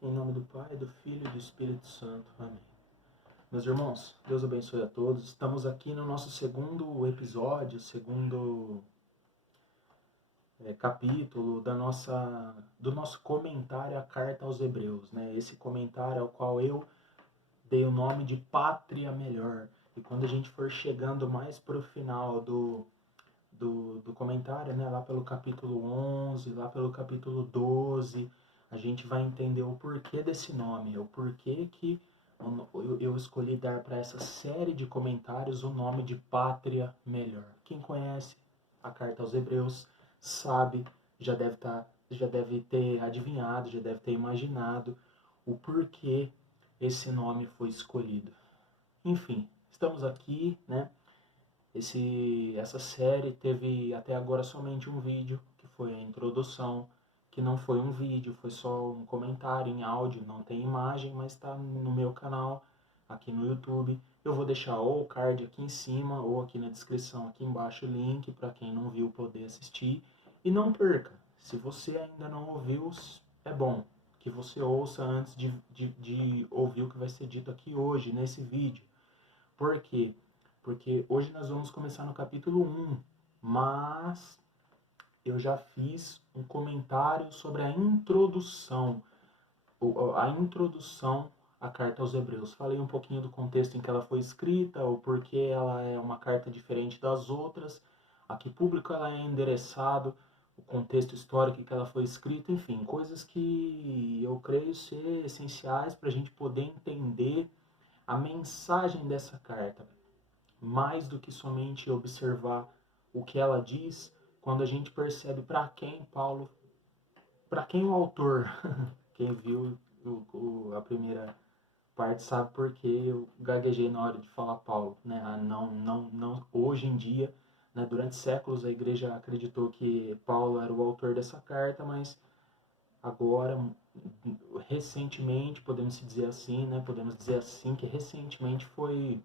Em nome do Pai, do Filho e do Espírito Santo. Amém. Meus irmãos, Deus abençoe a todos. Estamos aqui no nosso segundo episódio, segundo capítulo do nosso comentário à carta aos Hebreus. Esse comentário ao qual eu dei o nome de Pátria Melhor. E quando a gente for chegando mais para o final do comentário, lá pelo capítulo 11, lá pelo capítulo 12, a gente vai entender o porquê desse nome, o porquê que eu escolhi dar para essa série de comentários o nome de Pátria Melhor. Quem conhece a carta aos Hebreus sabe, já deve ter adivinhado, já deve ter imaginado o porquê esse nome foi escolhido. Enfim, estamos aqui, Essa série teve até agora somente um vídeo, que foi a introdução, que não foi um vídeo, foi só um comentário em áudio, não tem imagem, mas está no meu canal, aqui no YouTube. Eu vou deixar ou o card aqui em cima, ou aqui na descrição, aqui embaixo, o link para quem não viu poder assistir. E não perca, se você ainda não ouviu, é bom que você ouça antes de ouvir o que vai ser dito aqui hoje, nesse vídeo. Por quê? Porque hoje nós vamos começar no capítulo 1, mas eu já fiz um comentário sobre a introdução à carta aos Hebreus. Falei um pouquinho do contexto em que ela foi escrita, o porquê ela é uma carta diferente das outras, a que público ela é endereçado, o contexto histórico em que ela foi escrita, enfim, coisas que eu creio ser essenciais para a gente poder entender a mensagem dessa carta. Mais do que somente observar o que ela diz, quando a gente percebe para quem o autor, quem viu a primeira parte sabe porque eu gaguejei na hora de falar Paulo, não, hoje em dia, durante séculos a igreja acreditou que Paulo era o autor dessa carta, mas agora, recentemente, podemos dizer assim, que recentemente foi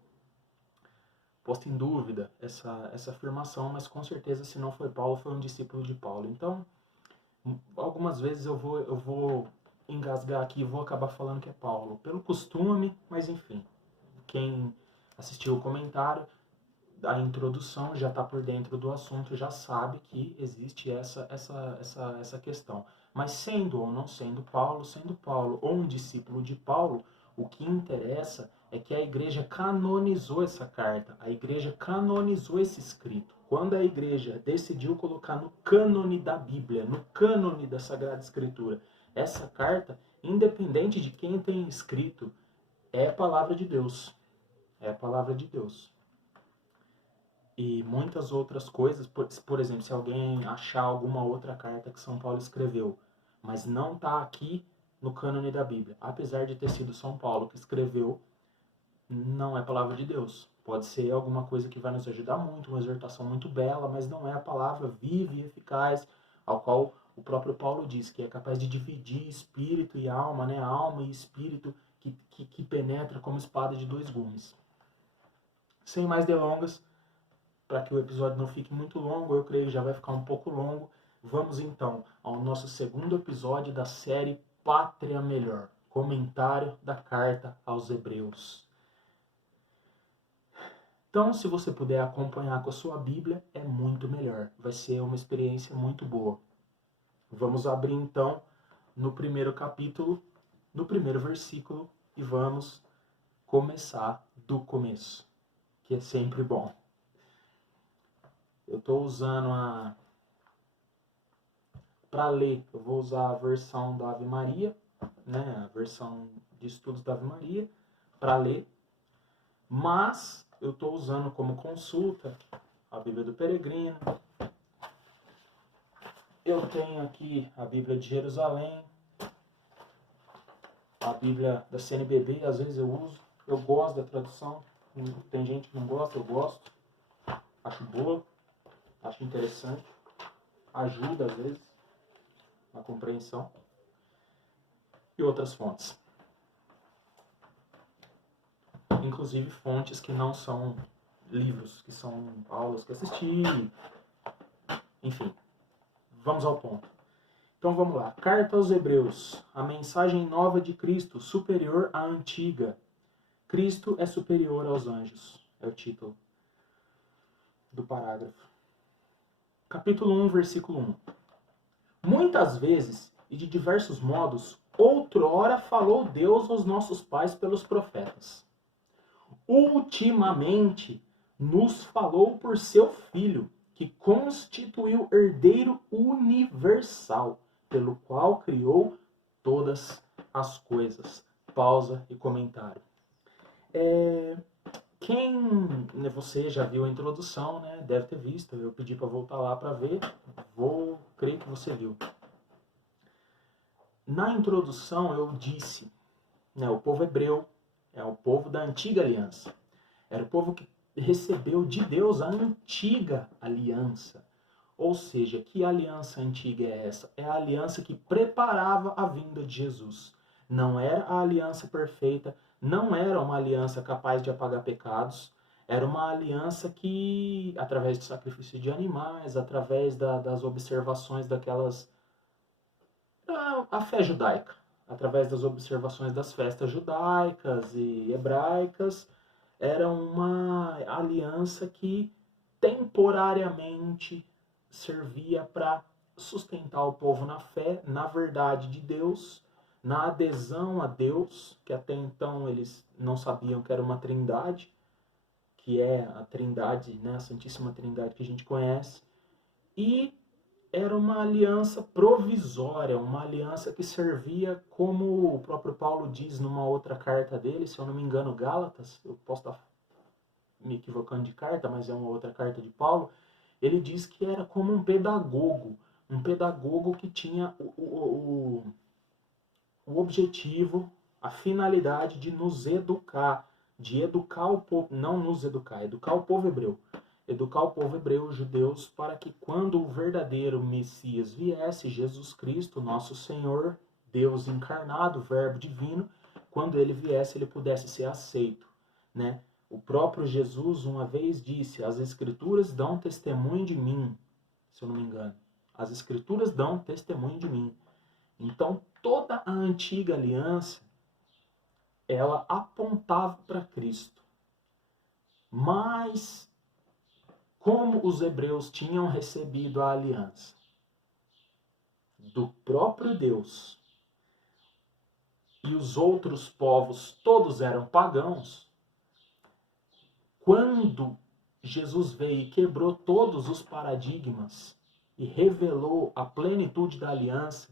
posta em dúvida essa afirmação, mas com certeza, se não foi Paulo, foi um discípulo de Paulo. Então, algumas vezes eu vou engasgar aqui e vou acabar falando que é Paulo, pelo costume, mas enfim. Quem assistiu o comentário, a introdução, já está por dentro do assunto, já sabe que existe essa questão. Mas sendo ou não sendo Paulo ou um discípulo de Paulo, o que interessa é que a igreja canonizou essa carta, a igreja canonizou esse escrito. Quando a igreja decidiu colocar no cânone da Bíblia, no cânone da Sagrada Escritura, essa carta, independente de quem tem escrito, é a palavra de Deus. É a palavra de Deus. E muitas outras coisas, por exemplo, se alguém achar alguma outra carta que São Paulo escreveu, mas não está aqui no cânone da Bíblia, apesar de ter sido São Paulo que escreveu, não é palavra de Deus. Pode ser alguma coisa que vai nos ajudar muito, uma exortação muito bela, mas não é a palavra viva e eficaz, ao qual o próprio Paulo diz que é capaz de dividir espírito e alma, alma e espírito, que penetra como espada de dois gumes. Sem mais delongas, para que o episódio não fique muito longo, eu creio que já vai ficar um pouco longo, vamos então ao nosso segundo episódio da série Pátria Melhor, comentário da carta aos Hebreus. Então, se você puder acompanhar com a sua Bíblia, é muito melhor, vai ser uma experiência muito boa. Vamos abrir então no primeiro capítulo, no primeiro versículo, e vamos começar do começo, que é sempre bom. Eu estou usando para ler, eu vou usar a versão da Ave Maria, a versão de estudos da Ave Maria, para ler, mas eu estou usando como consulta a Bíblia do Peregrino. Eu tenho aqui a Bíblia de Jerusalém, a Bíblia da CNBB, às vezes eu uso. Eu gosto da tradução, tem gente que não gosta, eu gosto. Acho boa, acho interessante, ajuda às vezes na compreensão. E outras fontes. Inclusive fontes que não são livros, que são aulas que assisti. Enfim, vamos ao ponto. Então vamos lá. Carta aos Hebreus. A mensagem nova de Cristo, superior à antiga. Cristo é superior aos anjos. É o título do parágrafo. Capítulo 1, versículo 1. Muitas vezes e de diversos modos, outrora falou Deus aos nossos pais pelos profetas. Ultimamente nos falou por seu Filho, que constituiu herdeiro universal, pelo qual criou todas as coisas. Pausa e comentário. Você já viu a introdução, né? Deve ter visto. Eu pedi para voltar lá para ver. Creio que você viu. Na introdução eu disse, né, o povo hebreu é o povo da antiga aliança. Era o povo que recebeu de Deus a antiga aliança. Ou seja, que aliança antiga é essa? É a aliança que preparava a vinda de Jesus. Não era a aliança perfeita, não era uma aliança capaz de apagar pecados, era uma aliança que, através do sacrifício de animais, através das observações daquelas... a fé judaica, através das observações das festas judaicas e hebraicas, era uma aliança que temporariamente servia para sustentar o povo na fé, na verdade de Deus, na adesão a Deus, que até então eles não sabiam que era uma trindade, que é a trindade, né, a Santíssima Trindade que a gente conhece, e era uma aliança provisória, uma aliança que servia, como o próprio Paulo diz numa outra carta dele, se eu não me engano, Gálatas, eu posso estar me equivocando de carta, mas é uma outra carta de Paulo, ele diz que era como um pedagogo que tinha o objetivo, a finalidade de nos educar, de educar o povo, não nos educar, educar o povo hebreu. Educar o povo hebreu, os judeus, para que quando o verdadeiro Messias viesse, Jesus Cristo, nosso Senhor, Deus encarnado, Verbo divino, quando ele viesse, ele pudesse ser aceito, né? O próprio Jesus uma vez disse, as Escrituras dão testemunho de mim, se eu não me engano. As Escrituras dão testemunho de mim. Então, toda a antiga aliança, ela apontava para Cristo. Mas, como os hebreus tinham recebido a aliança do próprio Deus e os outros povos todos eram pagãos, quando Jesus veio e quebrou todos os paradigmas e revelou a plenitude da aliança,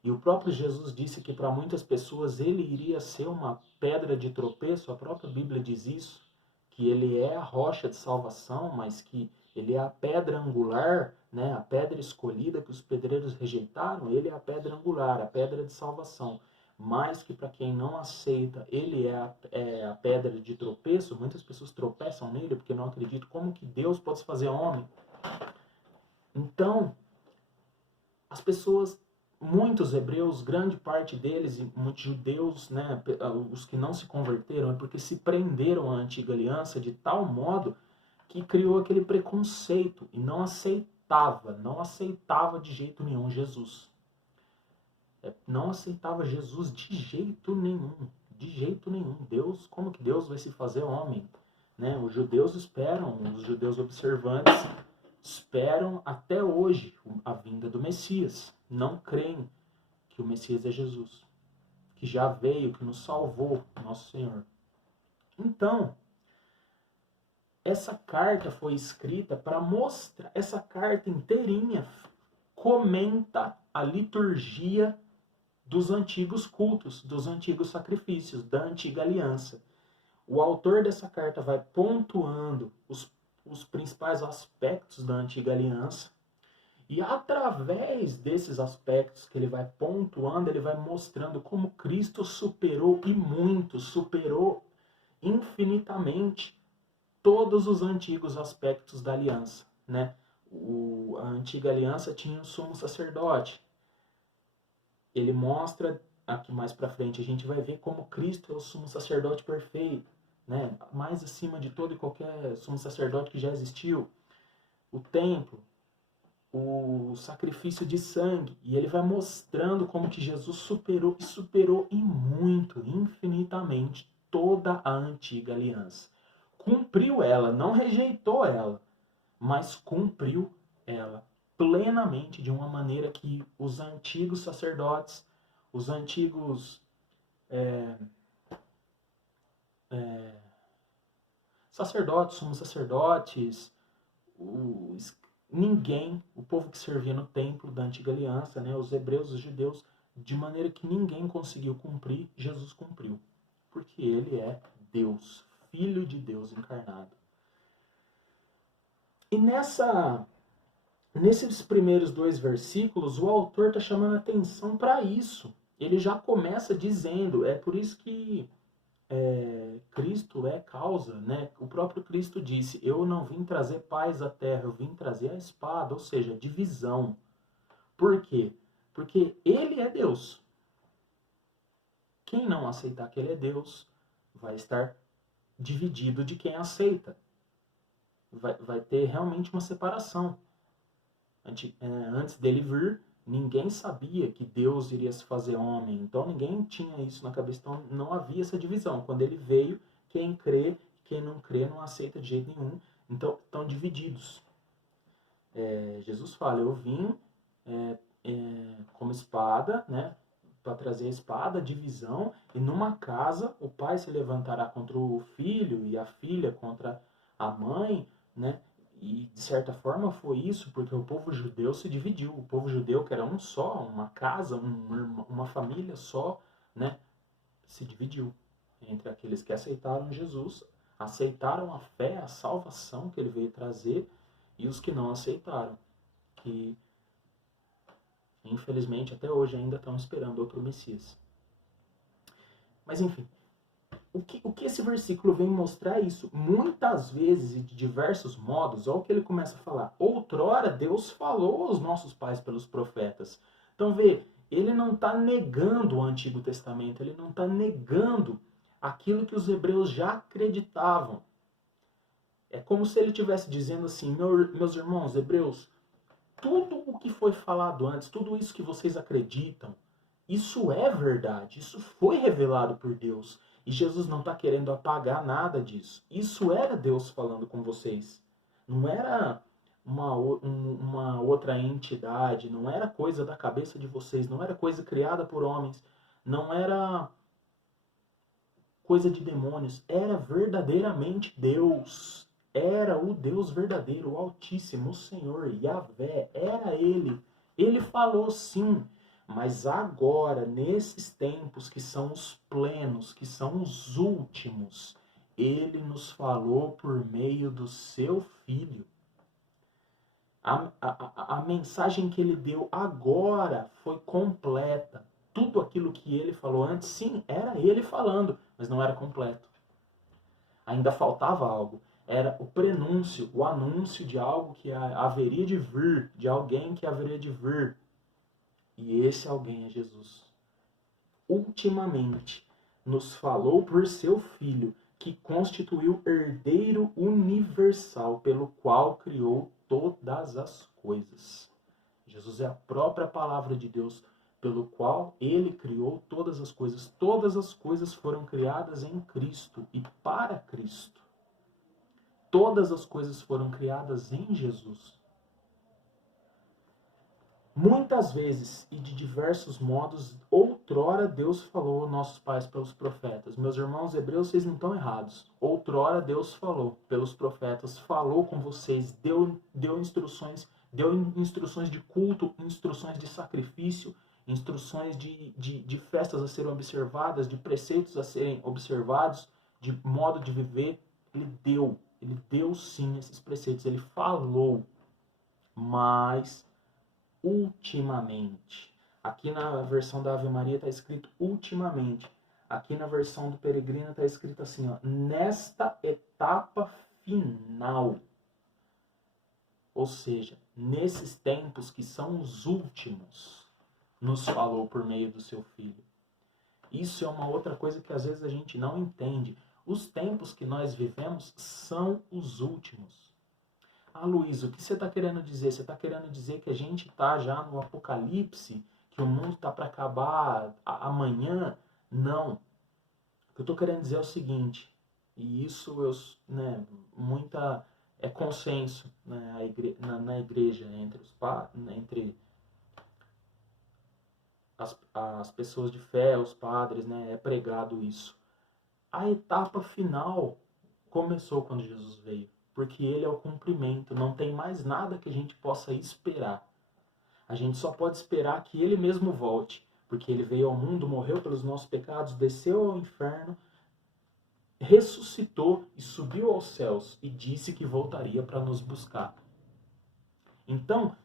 e o próprio Jesus disse que para muitas pessoas ele iria ser uma pedra de tropeço, a própria Bíblia diz isso, que ele é a rocha de salvação, mas que ele é a pedra angular, né, a pedra escolhida que os pedreiros rejeitaram, ele é a pedra angular, a pedra de salvação. Mas que para quem não aceita, ele é a pedra de tropeço, muitas pessoas tropeçam nele porque não acreditam como que Deus pode se fazer homem. Então, as pessoas, muitos hebreus, grande parte deles, e muitos judeus, né, os que não se converteram, é porque se prenderam à antiga aliança de tal modo que criou aquele preconceito e não aceitava de jeito nenhum Jesus. Não aceitava Jesus de jeito nenhum. Deus, como que Deus vai se fazer homem? Né? Os judeus esperam, os judeus observantes esperam até hoje a vinda do Messias. Não creem que o Messias é Jesus, que já veio, que nos salvou, nosso Senhor. Então, essa carta foi escrita para mostrar, essa carta inteirinha comenta a liturgia dos antigos cultos, dos antigos sacrifícios, da antiga aliança. O autor dessa carta vai pontuando os principais aspectos da antiga aliança, e através desses aspectos que ele vai pontuando, ele vai mostrando como Cristo superou e muito, superou infinitamente todos os antigos aspectos da aliança, né? A antiga aliança tinha o sumo sacerdote. Ele mostra, aqui mais para frente, a gente vai ver como Cristo é o sumo sacerdote perfeito, né? Mais acima de todo e qualquer sumo sacerdote que já existiu. O templo, o sacrifício de sangue. E ele vai mostrando como que Jesus superou e superou e muito, infinitamente, toda a antiga aliança. Cumpriu ela, não rejeitou ela, mas cumpriu ela plenamente, de uma maneira que os antigos sacerdotes, os antigos sacerdotes, sumos sacerdotes, ninguém, o povo que servia no templo da antiga aliança, né, os hebreus, os judeus, de maneira que ninguém conseguiu cumprir, Jesus cumpriu. Porque ele é Deus, Filho de Deus encarnado. E nesses primeiros 2 versículos, o autor está chamando atenção para isso. Ele já começa dizendo, é por isso que Cristo é causa, né? O próprio Cristo disse, eu não vim trazer paz à terra, eu vim trazer a espada, ou seja, divisão. Por quê? Porque ele é Deus. Quem não aceitar que ele é Deus vai estar dividido de quem aceita. Vai ter realmente uma separação. Antes dele vir, ninguém sabia que Deus iria se fazer homem. Então ninguém tinha isso na cabeça. Então não havia essa divisão. Quando ele veio, quem crê, quem não crê, não aceita de jeito nenhum. Então estão divididos. Jesus fala, eu vim como espada, né? Para trazer a espada, a divisão, e numa casa o pai se levantará contra o filho e a filha contra a mãe, né? E de certa forma foi isso, porque o povo judeu se dividiu. O povo judeu, que era um só, uma casa, uma família só, né? Se dividiu entre aqueles que aceitaram Jesus, aceitaram a fé, a salvação que ele veio trazer, e os que não aceitaram, que infelizmente até hoje ainda estão esperando outro Messias. Mas enfim, o que esse versículo vem mostrar é isso. Muitas vezes e de diversos modos, olha o que ele começa a falar. Outrora Deus falou aos nossos pais pelos profetas. Então vê, ele não está negando o Antigo Testamento, ele não está negando aquilo que os hebreus já acreditavam. É como se ele estivesse dizendo assim, meus irmãos hebreus, tudo o que foi falado antes, tudo isso que vocês acreditam, isso é verdade, isso foi revelado por Deus. E Jesus não está querendo apagar nada disso. Isso era Deus falando com vocês. Não era uma outra entidade, não era coisa da cabeça de vocês, não era coisa criada por homens, não era coisa de demônios, era verdadeiramente Deus. Era o Deus verdadeiro, o Altíssimo, o Senhor, Yahvé, era Ele. Ele falou sim, mas agora, nesses tempos que são os plenos, que são os últimos, Ele nos falou por meio do Seu Filho. A mensagem que Ele deu agora foi completa. Tudo aquilo que Ele falou antes, sim, era Ele falando, mas não era completo. Ainda faltava algo. Era o prenúncio, o anúncio de algo que haveria de vir, de alguém que haveria de vir. E esse alguém é Jesus. Ultimamente, nos falou por seu Filho, que constituiu herdeiro universal, pelo qual criou todas as coisas. Jesus é a própria palavra de Deus, pelo qual ele criou todas as coisas. Todas as coisas foram criadas em Cristo e para Cristo. Todas as coisas foram criadas em Jesus. Muitas vezes e de diversos modos, outrora Deus falou aos nossos pais pelos profetas. Meus irmãos hebreus, vocês não estão errados. Outrora Deus falou pelos profetas, falou com vocês, deu instruções de culto, instruções de sacrifício, instruções de festas a serem observadas, de preceitos a serem observados, de modo de viver. Ele deu sim esses preceitos, ele falou, mas ultimamente. Aqui na versão da Ave Maria está escrito ultimamente. Aqui na versão do Peregrino está escrito assim, ó, nesta etapa final. Ou seja, nesses tempos que são os últimos, nos falou por meio do seu Filho. Isso é uma outra coisa que às vezes a gente não entende. Os tempos que nós vivemos são os últimos. Ah, Luiz, o que você está querendo dizer? Você está querendo dizer que a gente está já no apocalipse? Que o mundo está para acabar amanhã? Não. O que eu estou querendo dizer é o seguinte, e isso né, muita é consenso, né, na igreja entre as pessoas de fé, os padres, né, é pregado isso. A etapa final começou quando Jesus veio, porque ele é o cumprimento, não tem mais nada que a gente possa esperar. A gente só pode esperar que ele mesmo volte, porque ele veio ao mundo, morreu pelos nossos pecados, desceu ao inferno, ressuscitou e subiu aos céus e disse que voltaria para nos buscar. Então,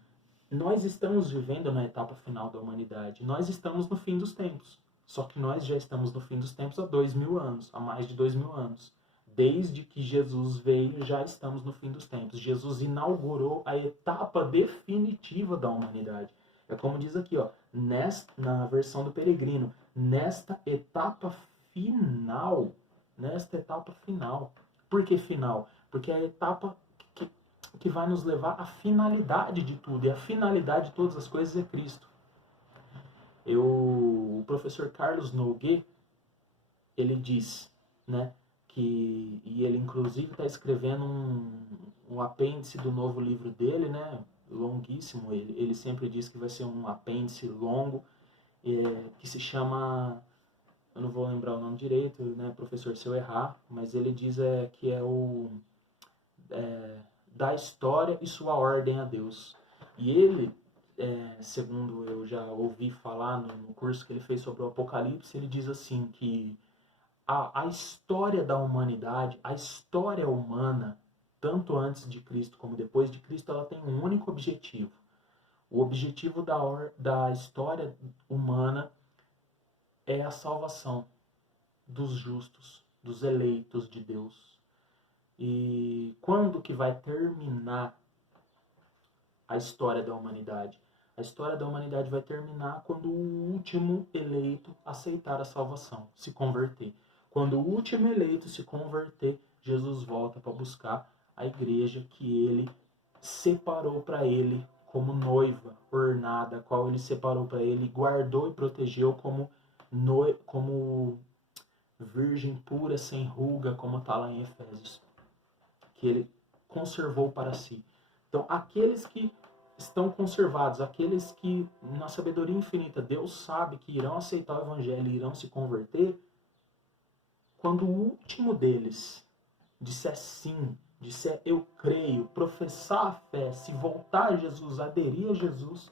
nós estamos vivendo na etapa final da humanidade. Nós estamos no fim dos tempos. Só que nós já estamos no fim dos tempos há 2000 anos, há mais de 2000 anos. Desde que Jesus veio, já estamos no fim dos tempos. Jesus inaugurou a etapa definitiva da humanidade. É como diz aqui, ó, na versão do Peregrino, nesta etapa final. Por que final? Porque é a etapa que vai nos levar à finalidade de tudo. E a finalidade de todas as coisas é Cristo. O professor Carlos Noguet, ele diz, né, e ele inclusive está escrevendo um apêndice do novo livro dele, né, longuíssimo. Ele sempre diz que vai ser um apêndice longo, que se chama, eu não vou lembrar o nome direito, né, professor, se eu errar, mas ele diz que é o da história e sua ordem a Deus. E ele, segundo eu já ouvi falar no curso que ele fez sobre o Apocalipse, ele diz assim que a história da humanidade, a história humana, tanto antes de Cristo como depois de Cristo, ela tem um único objetivo. O objetivo da história humana é a salvação dos justos, dos eleitos de Deus. E quando que vai terminar a história da humanidade? A história da humanidade vai terminar quando o último eleito aceitar a salvação, se converter. Quando o último eleito se converter, Jesus volta para buscar a igreja que ele separou para ele como noiva ornada, a qual ele separou para ele, guardou e protegeu como virgem pura, sem ruga, como está lá em Efésios, que ele conservou para si. Então, aqueles que estão conservados, aqueles que, na sabedoria infinita, Deus sabe que irão aceitar o evangelho e irão se converter, quando o último deles disser sim, disser eu creio, professar a fé, se voltar a Jesus, aderir a Jesus,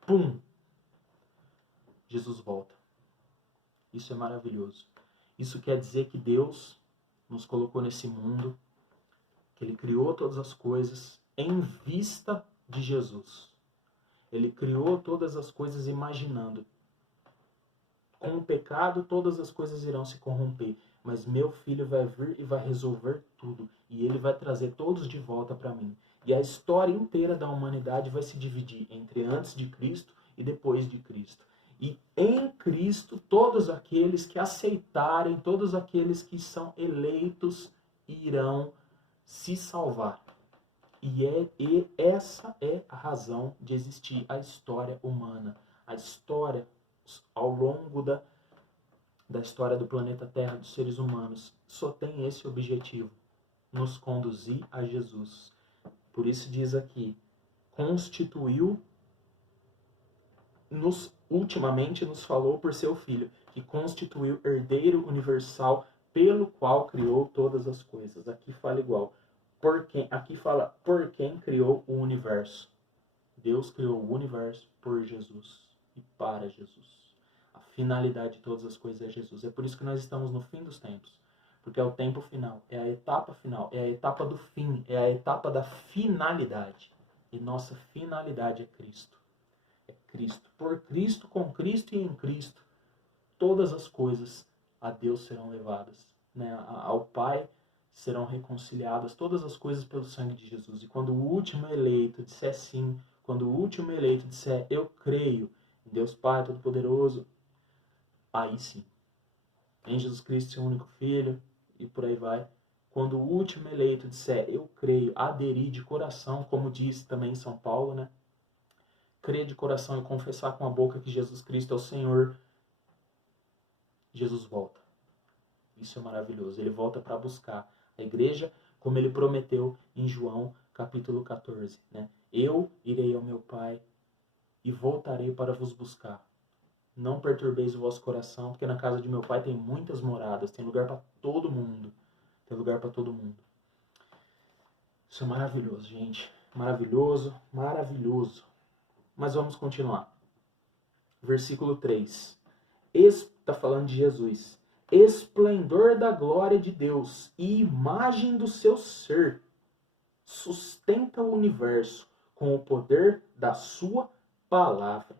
pum, Jesus volta. Isso é maravilhoso. Isso quer dizer que Deus nos colocou nesse mundo, que Ele criou todas as coisas em vista de Jesus. Ele criou todas as coisas imaginando. Com o pecado, todas as coisas irão se corromper. Mas meu filho vai vir e vai resolver tudo. E ele vai trazer todos de volta para mim. E a história inteira da humanidade vai se dividir entre antes de Cristo e depois de Cristo. E em Cristo, todos aqueles que aceitarem, todos aqueles que são eleitos, irão se salvar. E essa é a razão de existir a história humana. A história, ao longo da história do planeta Terra, dos seres humanos, só tem esse objetivo: nos conduzir a Jesus. Por isso diz aqui, ultimamente nos falou por seu Filho, que constituiu herdeiro universal, pelo qual criou todas as coisas. Aqui fala igual. Aqui fala por quem criou o universo. Deus criou o universo por Jesus e para Jesus. A finalidade de todas as coisas é Jesus. É por isso que nós estamos no fim dos tempos. Porque é o tempo final, é a etapa final, é a etapa do fim, é a etapa da finalidade. E nossa finalidade é Cristo. É Cristo. Por Cristo, com Cristo e em Cristo, todas as coisas a Deus serão levadas, né? Ao Pai serão reconciliadas todas as coisas pelo sangue de Jesus. E quando o último eleito disser sim, quando o último eleito disser eu creio em Deus Pai Todo-Poderoso, aí sim, em Jesus Cristo, seu único Filho, e por aí vai, quando o último eleito disser, eu creio, aderir de coração, como diz também em São Paulo, né? Crer de coração e confessar com a boca que Jesus Cristo é o Senhor, Jesus volta. Isso é maravilhoso. Ele volta para buscar a igreja, como ele prometeu em João capítulo 14, né? Eu irei ao meu Pai e voltarei para vos buscar. Não perturbeis o vosso coração, porque na casa de meu Pai tem muitas moradas, tem lugar para todo mundo. Tem lugar para todo mundo. Isso é maravilhoso, gente. Maravilhoso, maravilhoso. Mas vamos continuar. Versículo 3. Está falando de Jesus. Esplendor da glória de Deus e imagem do seu ser. Sustenta o universo com o poder da sua palavra.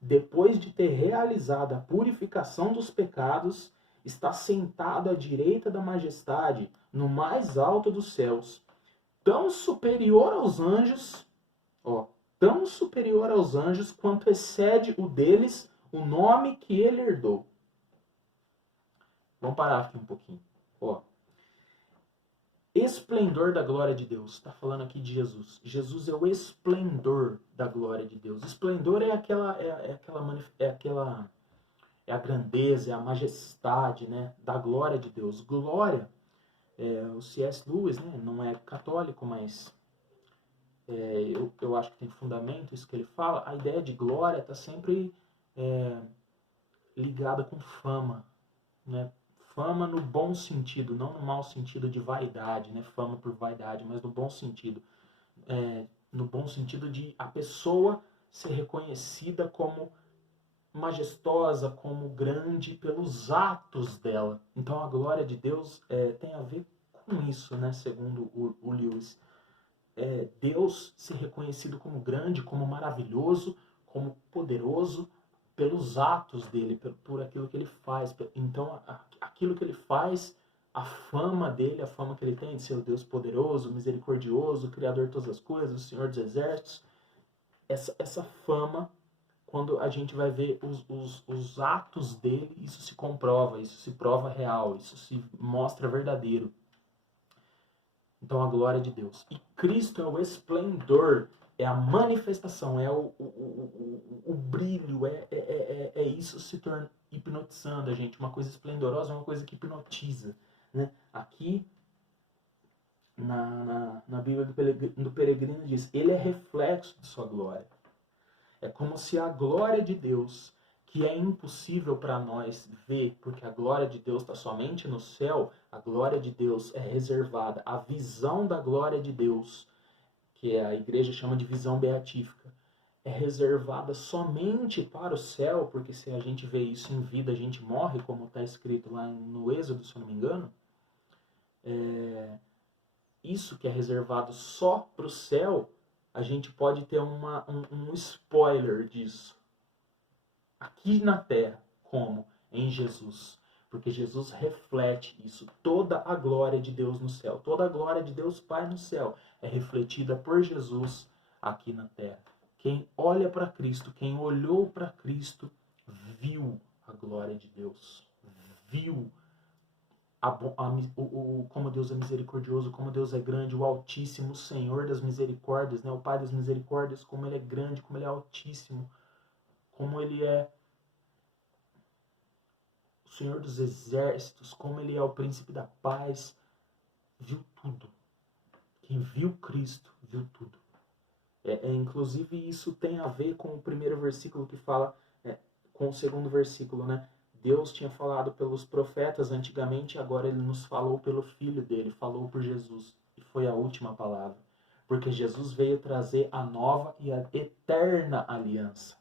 Depois de ter realizado a purificação dos pecados, está sentado à direita da majestade, no mais alto dos céus, tão superior aos anjos, tão superior aos anjos quanto excede o deles o nome que ele herdou. Vamos parar aqui um pouquinho. Esplendor da glória de Deus. Está falando aqui de Jesus. Jesus é o esplendor da glória de Deus. Esplendor é a grandeza, é a majestade, né, da glória de Deus. Glória, o C.S. Lewis, né, não é católico, mas eu acho que tem fundamento isso que ele fala. A ideia de glória está sempre ligada com fama, né? Fama no bom sentido, não no mau sentido de vaidade, né? Fama por vaidade, mas no bom sentido. No bom sentido de a pessoa ser reconhecida como majestosa, como grande pelos atos dela. Então a glória de Deus tem a ver com isso, né? Segundo o Lewis. Deus ser reconhecido como grande, como maravilhoso, como poderoso, pelos atos dele, por aquilo que ele faz. Então, aquilo que ele faz, a fama dele, a fama que ele tem de ser o Deus poderoso, misericordioso, Criador de todas as coisas, o Senhor dos Exércitos, essa fama, quando a gente vai ver os atos dele, isso se comprova, isso se prova real, isso se mostra verdadeiro. Então, a glória de Deus. E Cristo é o esplendor, é a manifestação, é o brilho, é isso se torna hipnotizando a gente. Uma coisa esplendorosa é uma coisa que hipnotiza, né? Aqui, na Bíblia do Peregrino diz, ele é reflexo de sua glória. É como se a glória de Deus, que é impossível para nós ver, porque a glória de Deus está somente no céu, a glória de Deus é reservada. A visão da glória de Deus, que a igreja chama de visão beatífica, é reservada somente para o céu, porque se a gente vê isso em vida, a gente morre, como está escrito lá no Êxodo, se eu não me engano. Isso que é reservado só para o céu, a gente pode ter um spoiler disso. Aqui na terra, como? Em Jesus. Porque Jesus reflete isso. Toda a glória de Deus no céu, toda a glória de Deus Pai no céu é refletida por Jesus aqui na terra. Quem olha para Cristo, quem olhou para Cristo, viu a glória de Deus. Viu como Deus é misericordioso, como Deus é grande, o Altíssimo, o Senhor das misericórdias, né? O Pai das misericórdias, como Ele é grande, como Ele é altíssimo, como Ele é o Senhor dos exércitos, como Ele é o príncipe da paz. Viu tudo. Quem viu Cristo, viu tudo. Inclusive, isso tem a ver com o primeiro versículo que fala, com o segundo versículo, né? Deus tinha falado pelos profetas antigamente, agora Ele nos falou pelo Filho dele, falou por Jesus. E foi a última palavra. Porque Jesus veio trazer a nova e a eterna aliança.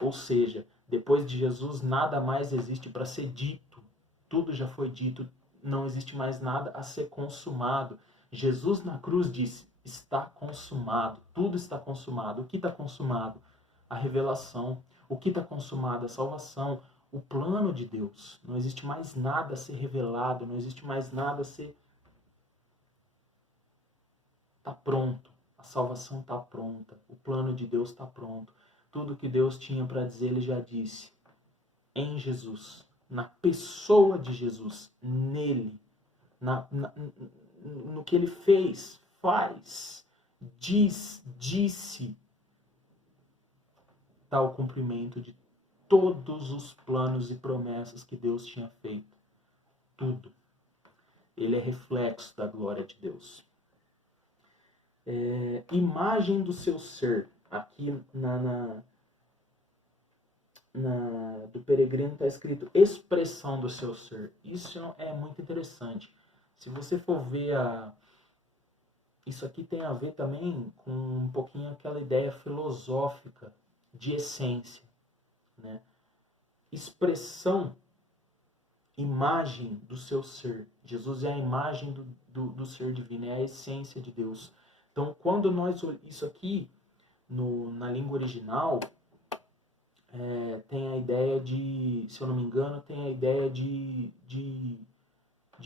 Ou seja, depois de Jesus, nada mais existe para ser dito. Tudo já foi dito, não existe mais nada a ser consumado. Jesus na cruz disse, está consumado, tudo está consumado. O que está consumado? A revelação. O que está consumado? A salvação. O plano de Deus. Não existe mais nada a ser revelado, não existe mais nada a ser... Está pronto. A salvação está pronta. O plano de Deus está pronto. Tudo que Deus tinha para dizer, Ele já disse. Em Jesus. Na pessoa de Jesus. Nele. no que ele fez, faz, disse, está o cumprimento de todos os planos e promessas que Deus tinha feito. Tudo. Ele é reflexo da glória de Deus. Imagem do seu ser. Aqui do peregrino está escrito expressão do seu ser. Isso é muito interessante. Se você for ver isso aqui tem a ver também com um pouquinho aquela ideia filosófica de essência, né? Expressão, imagem do seu ser. Jesus é a imagem do ser divino, é a essência de Deus. Então, quando nós... Isso aqui, na língua original, tem a ideia de... Se eu não me engano, tem a ideia de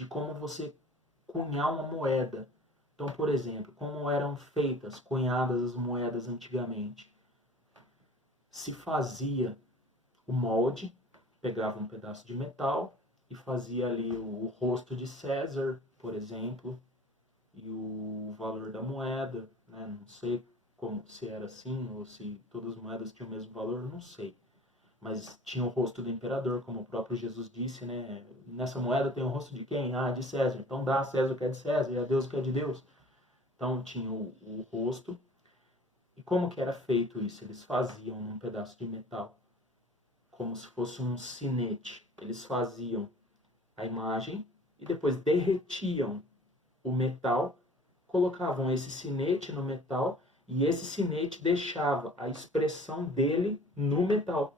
como você cunhar uma moeda. Então, por exemplo, como eram feitas, cunhadas as moedas antigamente? Se fazia o molde, pegava um pedaço de metal e fazia ali o rosto de César, por exemplo, e o valor da moeda, né? Não sei se era assim ou se todas as moedas tinham o mesmo valor, não sei. Mas tinha o rosto do imperador, como o próprio Jesus disse, né? Nessa moeda tem o rosto de quem? Ah, de César. Então dá a César o que é de César e a Deus o que é de Deus. Então tinha o rosto. E como que era feito isso? Eles faziam num pedaço de metal, como se fosse um sinete. Eles faziam a imagem e depois derretiam o metal, colocavam esse sinete no metal e esse sinete deixava a expressão dele no metal.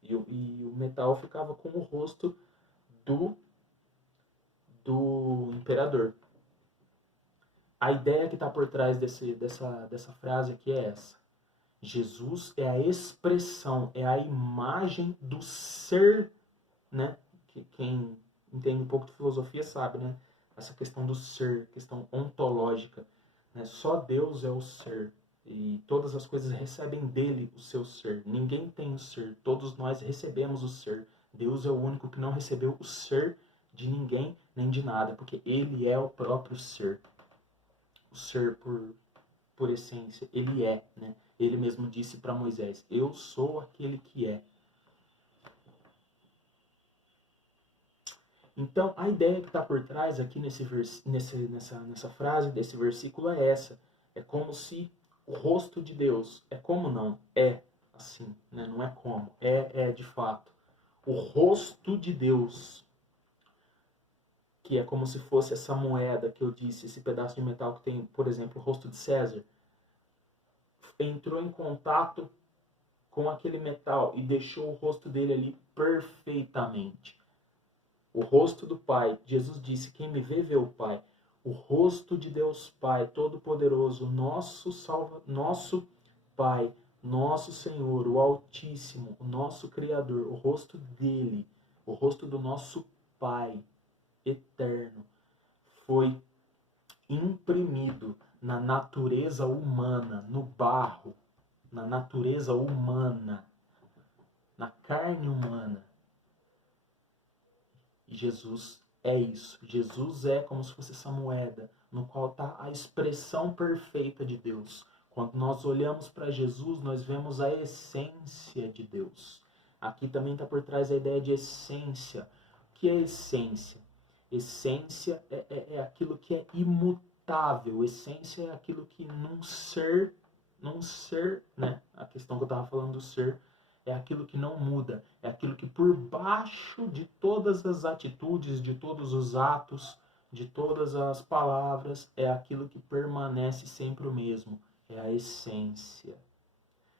E o metal ficava com o rosto do imperador. A ideia que está por trás dessa frase aqui é essa. Jesus é a expressão, é a imagem do ser, né? Quem entende um pouco de filosofia sabe, né? Essa questão do ser, questão ontológica, né? Só Deus é o ser e todas as coisas recebem dele o seu ser. Ninguém tem o ser, todos nós recebemos o ser. Deus é o único que não recebeu o ser de ninguém nem de nada, porque ele é o próprio ser. O ser por essência, ele é, né? Ele mesmo disse para Moisés, eu sou aquele que é. Então, a ideia que está por trás aqui nessa frase desse versículo é essa. É como se o rosto de Deus, é como não? É assim, né? Não é como, é de fato. O rosto de Deus, que é como se fosse essa moeda que eu disse, esse pedaço de metal que tem, por exemplo, o rosto de César, entrou em contato com aquele metal e deixou o rosto dele ali perfeitamente. O rosto do Pai. Jesus disse, quem me vê, vê o Pai. O rosto de Deus Pai, Todo-Poderoso, nosso Pai, nosso Senhor, o Altíssimo, o nosso Criador, o rosto dele, o rosto do nosso Pai eterno, foi imprimido na natureza humana, no barro, na natureza humana, na carne humana. E Jesus é isso. Jesus é como se fosse essa moeda no qual está a expressão perfeita de Deus. Quando nós olhamos para Jesus, nós vemos a essência de Deus. Aqui também está por trás a ideia de essência. O que é essência? Essência é aquilo que é imutável. Essência é aquilo que num ser, né? A questão que eu estava falando do ser, é aquilo que não muda, é aquilo que por baixo de todas as atitudes, de todos os atos, de todas as palavras, é aquilo que permanece sempre o mesmo, é a essência.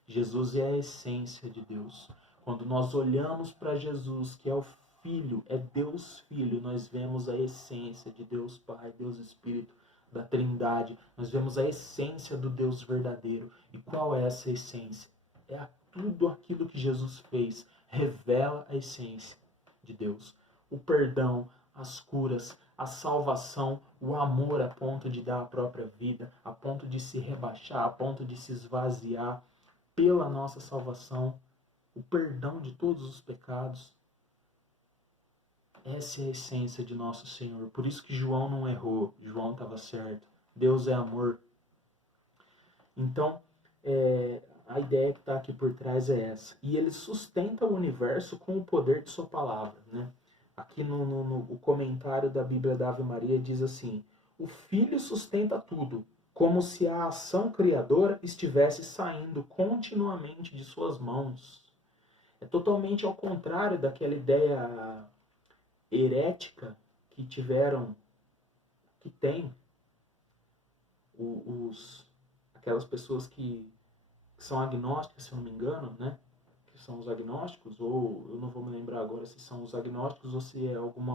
Jesus é a essência de Deus. Quando nós olhamos para Jesus, que é o Filho, é Deus Filho, nós vemos a essência de Deus Pai, Deus Espírito, da Trindade, nós vemos a essência do Deus verdadeiro. E qual é essa essência? É tudo aquilo que Jesus fez revela a essência de Deus. O perdão, as curas, a salvação, o amor a ponto de dar a própria vida, a ponto de se rebaixar, a ponto de se esvaziar pela nossa salvação, o perdão de todos os pecados. Essa é a essência de nosso Senhor. Por isso que João não errou, João estava certo. Deus é amor. Então, a ideia que está aqui por trás é essa. E ele sustenta o universo com o poder de sua palavra. Né? Aqui no comentário da Bíblia da Ave Maria diz assim: o Filho sustenta tudo, como se a ação criadora estivesse saindo continuamente de suas mãos. É totalmente ao contrário daquela ideia herética que tem aquelas pessoas que são agnósticas, se eu não me engano, né? Que são os agnósticos, ou eu não vou me lembrar agora se são os agnósticos ou se é algum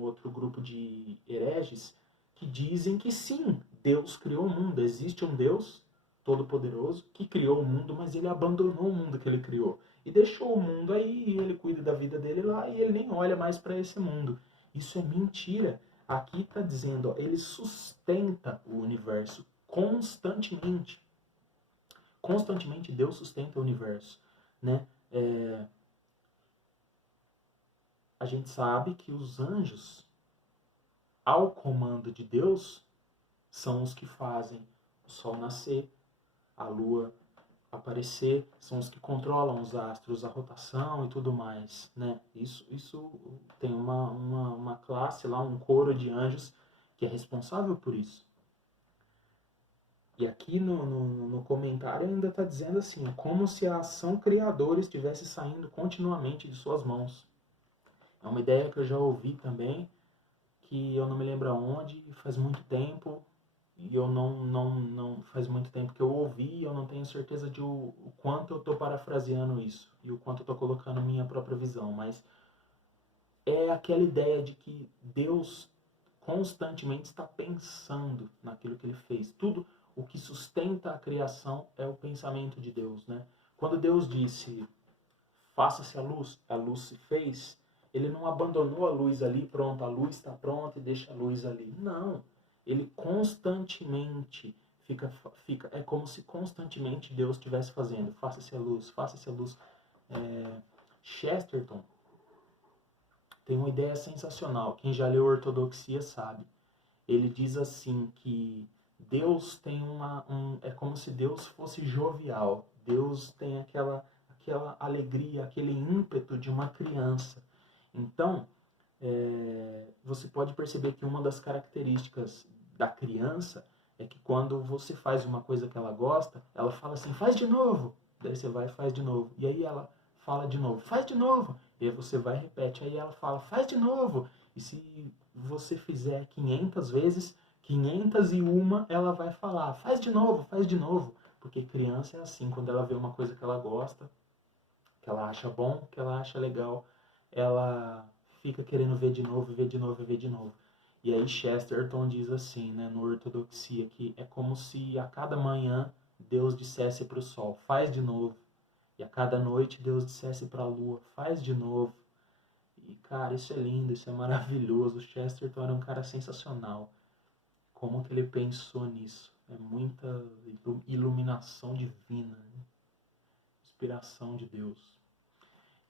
outro grupo de hereges que dizem que sim, Deus criou o mundo, existe um Deus todo-poderoso que criou o mundo, mas ele abandonou o mundo que ele criou e deixou o mundo aí, e ele cuida da vida dele lá e ele nem olha mais para esse mundo. Isso é mentira. Aqui está dizendo, ó, ele sustenta o universo constantemente. Constantemente Deus sustenta o universo, né? A gente sabe que os anjos, ao comando de Deus, são os que fazem o sol nascer, a lua aparecer, são os que controlam os astros, a rotação e tudo mais, né? Isso tem uma classe lá, um coro de anjos que é responsável por isso. E aqui no comentário ainda está dizendo assim, como se a ação criadora estivesse saindo continuamente de suas mãos. É uma ideia que eu já ouvi também, que eu não me lembro aonde, faz muito tempo, e eu não faz muito tempo que eu ouvi, e eu não tenho certeza de o quanto eu estou parafraseando isso, e o quanto eu estou colocando minha própria visão, mas é aquela ideia de que Deus constantemente está pensando naquilo que ele fez. Tudo o que sustenta a criação é o pensamento de Deus, né? Quando Deus disse, faça-se a luz se fez, ele não abandonou a luz ali, pronto, a luz está pronta e deixa a luz ali. Não, ele constantemente é como se constantemente Deus estivesse fazendo, faça-se a luz, faça-se a luz. Chesterton tem uma ideia sensacional, quem já leu Ortodoxia sabe. Ele diz assim que Deus tem é como se Deus fosse jovial. Deus tem aquela alegria, aquele ímpeto de uma criança. Então, você pode perceber que uma das características da criança é que quando você faz uma coisa que ela gosta, ela fala assim, faz de novo. Daí você vai e faz de novo. E aí ela fala de novo, faz de novo. E aí você vai e repete. Aí ela fala, faz de novo. E se você fizer 500 vezes, 501 ela vai falar, faz de novo, faz de novo. Porque criança é assim, quando ela vê uma coisa que ela gosta, que ela acha bom, que ela acha legal, ela fica querendo ver de novo, ver de novo, ver de novo. E aí Chesterton diz assim, né, no Ortodoxia, que é como se a cada manhã Deus dissesse para o sol, faz de novo. E a cada noite Deus dissesse para a lua, faz de novo. E, cara, isso é lindo, isso é maravilhoso. O Chesterton era um cara sensacional. Como que ele pensou nisso? É muita iluminação divina, né? Inspiração de Deus.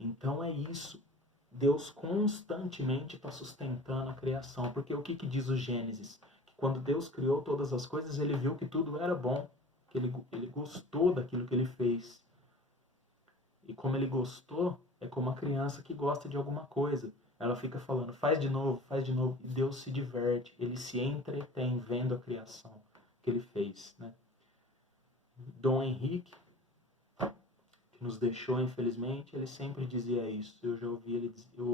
Então é isso. Deus constantemente está sustentando a criação. Porque o que diz o Gênesis? Que quando Deus criou todas as coisas, ele viu que tudo era bom. Que ele gostou daquilo que ele fez. E como ele gostou, é como a criança que gosta de alguma coisa. Ela fica falando, faz de novo, e Deus se diverte, ele se entretém vendo a criação que ele fez, né? Dom Henrique, que nos deixou infelizmente, ele sempre dizia isso. Eu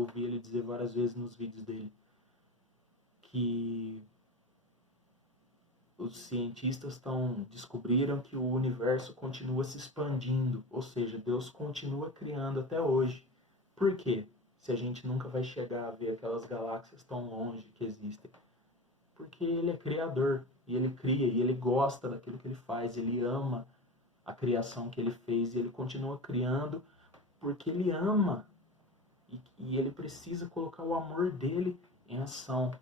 ouvi ele dizer várias vezes nos vídeos dele que os cientistas descobriram que o universo continua se expandindo, ou seja, Deus continua criando até hoje. Por quê? Se a gente nunca vai chegar a ver aquelas galáxias tão longe que existem. Porque ele é criador, e ele cria, e ele gosta daquilo que ele faz, ele ama a criação que ele fez, e ele continua criando porque ele ama, e ele precisa colocar o amor dele em ação.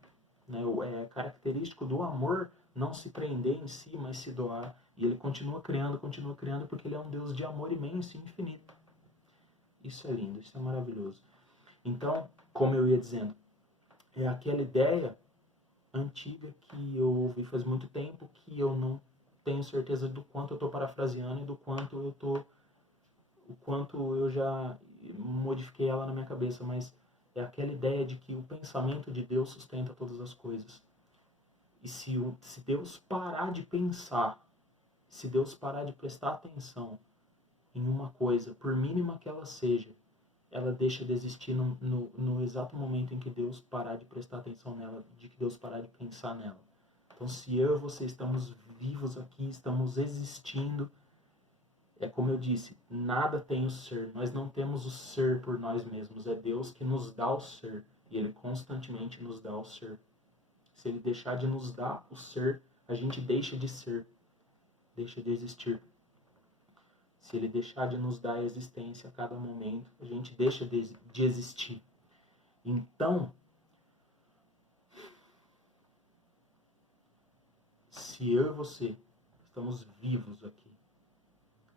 Né? É característico do amor não se prender em si, mas se doar. E ele continua criando, porque ele é um Deus de amor imenso e infinito. Isso é lindo, isso é maravilhoso. Então, como eu ia dizendo, é aquela ideia antiga que eu ouvi faz muito tempo, que eu não tenho certeza do quanto eu estou parafraseando e do quanto o quanto eu já modifiquei ela na minha cabeça, mas é aquela ideia de que o pensamento de Deus sustenta todas as coisas. E se Deus parar de pensar, se Deus parar de prestar atenção em uma coisa, por mínima que ela seja, ela deixa de existir no exato momento em que Deus parar de prestar atenção nela, de que Deus parar de pensar nela. Então, se eu e você estamos vivos aqui, estamos existindo, é como eu disse, nada tem o ser. Nós não temos o ser por nós mesmos. É Deus que nos dá o ser. E Ele constantemente nos dá o ser. Se Ele deixar de nos dar o ser, a gente deixa de ser. Deixa de existir. Se Ele deixar de nos dar a existência a cada momento, a gente deixa de existir. Então, se eu e você estamos vivos aqui,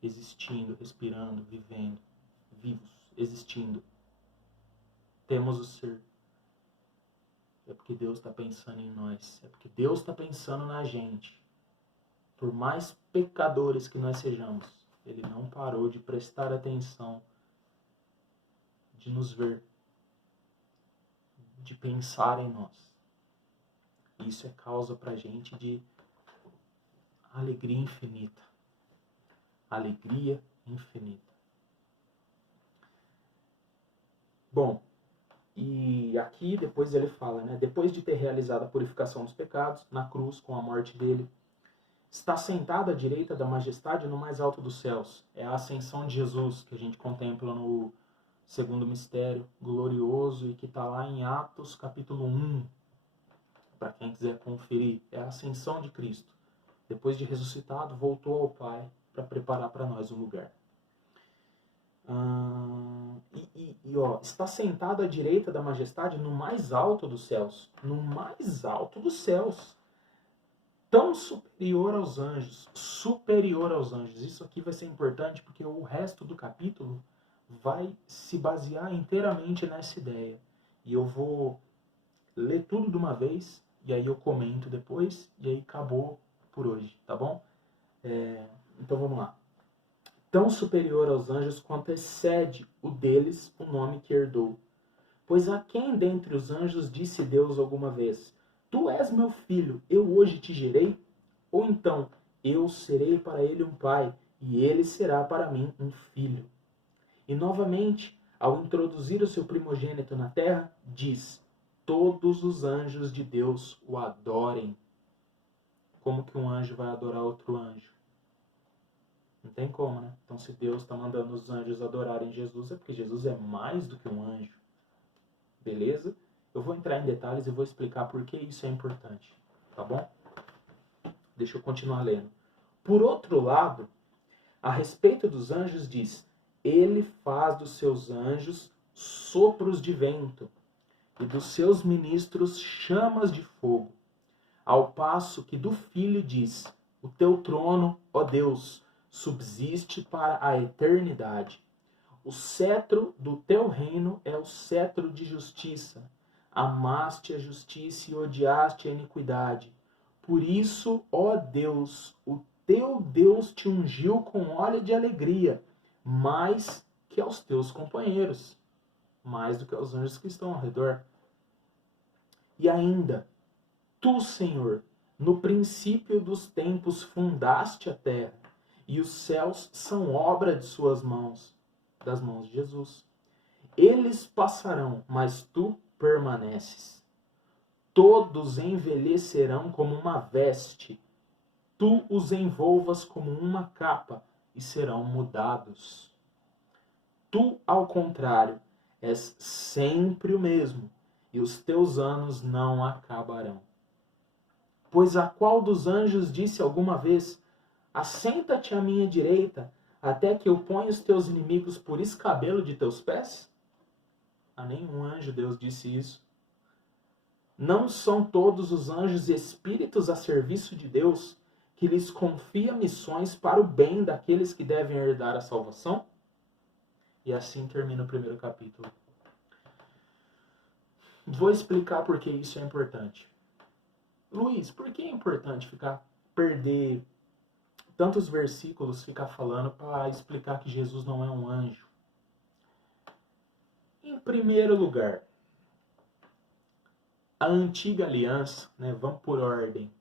existindo, respirando, vivendo, vivos, existindo, temos o ser. É porque Deus está pensando em nós. É porque Deus está pensando na gente. Por mais pecadores que nós sejamos, Ele não parou de prestar atenção, de nos ver, de pensar em nós. Isso é causa pra gente de alegria infinita. Alegria infinita. Bom, e aqui depois ele fala, né? Depois de ter realizado a purificação dos pecados, na cruz, com a morte dele, está sentado à direita da majestade no mais alto dos céus. É a ascensão de Jesus que a gente contempla no segundo mistério glorioso e que está lá em Atos capítulo 1. Para quem quiser conferir, é a ascensão de Cristo. Depois de ressuscitado, voltou ao Pai para preparar para nós um lugar. Está sentado à direita da majestade no mais alto dos céus. No mais alto dos céus. Tão superior aos anjos. Superior aos anjos. Isso aqui vai ser importante porque o resto do capítulo vai se basear inteiramente nessa ideia. E eu vou ler tudo de uma vez, e aí eu comento depois, e aí acabou por hoje, tá bom? Então vamos lá. Tão superior aos anjos quanto excede o deles o nome que herdou. Pois a quem dentre os anjos disse Deus alguma vez: Tu és meu filho, eu hoje te gerei? Ou então, eu serei para ele um pai, e ele será para mim um filho. E novamente, ao introduzir o seu primogênito na terra, diz: Todos os anjos de Deus o adorem. Como que um anjo vai adorar outro anjo? Não tem como, né? Então, se Deus está mandando os anjos adorarem Jesus, é porque Jesus é mais do que um anjo. Beleza? Eu vou entrar em detalhes e vou explicar por que isso é importante. Tá bom? Deixa eu continuar lendo. Por outro lado, a respeito dos anjos diz: Ele faz dos seus anjos sopros de vento e dos seus ministros chamas de fogo. Ao passo que do Filho diz: O teu trono, ó Deus, subsiste para a eternidade. O cetro do teu reino é o cetro de justiça. Amaste a justiça e odiaste a iniquidade. Por isso, ó Deus, o teu Deus te ungiu com óleo de alegria, mais que aos teus companheiros, mais do que aos anjos que estão ao redor. E ainda, tu, Senhor, no princípio dos tempos fundaste a terra, e os céus são obra de suas mãos, das mãos de Jesus. Eles passarão, mas tu permaneces. Todos envelhecerão como uma veste, tu os envolvas como uma capa e serão mudados. Tu, ao contrário, és sempre o mesmo, e os teus anos não acabarão. Pois a qual dos anjos disse alguma vez: Assenta-te à minha direita, até que eu ponha os teus inimigos por escabelo de teus pés? A nenhum anjo Deus disse isso. Não são todos os anjos espíritos a serviço de Deus, que lhes confia missões para o bem daqueles que devem herdar a salvação? E assim termina o primeiro capítulo. Vou explicar por que isso é importante. Luiz, por que é importante perder tantos versículos, ficar falando para explicar que Jesus não é um anjo? Em primeiro lugar, a antiga aliança, né, vamos por ordem,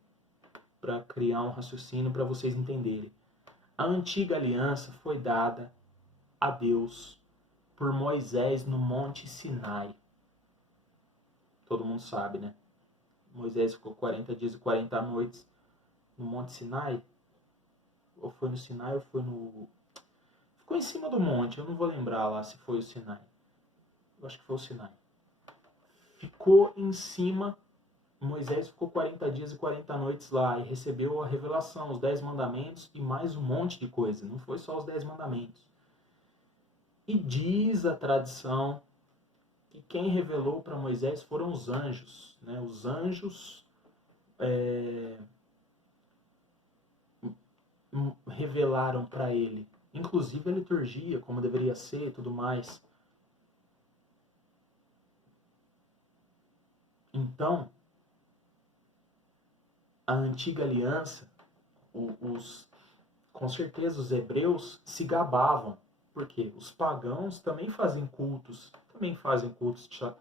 para criar um raciocínio para vocês entenderem. A antiga aliança foi dada a Deus por Moisés no Monte Sinai. Todo mundo sabe, né? Moisés ficou 40 dias e 40 noites no Monte Sinai. Ou foi no Sinai ou foi no... Ficou em cima do monte, eu não vou lembrar lá se foi o Sinai. Eu acho que foi o Sinai. Ficou em cima, Moisés ficou 40 dias e 40 noites lá e recebeu a revelação, os 10 mandamentos e mais um monte de coisa. Não foi só os 10 mandamentos. E diz a tradição que quem revelou para Moisés foram os anjos. Né? Os anjos revelaram para ele, inclusive a liturgia, como deveria ser e tudo mais. Então, a antiga aliança, com certeza os hebreus se gabavam, porque os pagãos também fazem cultos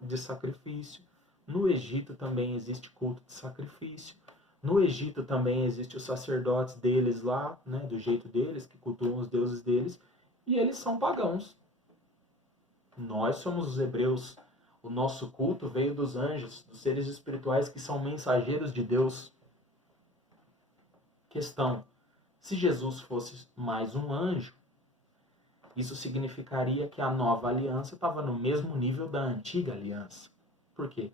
de sacrifício. No Egito também existe culto de sacrifício. No Egito também existe os sacerdotes deles lá, né, do jeito deles, que cultuam os deuses deles, e eles são pagãos. Nós somos os hebreus. O nosso culto veio dos anjos, dos seres espirituais que são mensageiros de Deus. Questão: se Jesus fosse mais um anjo, isso significaria que a nova aliança estava no mesmo nível da antiga aliança. Por quê?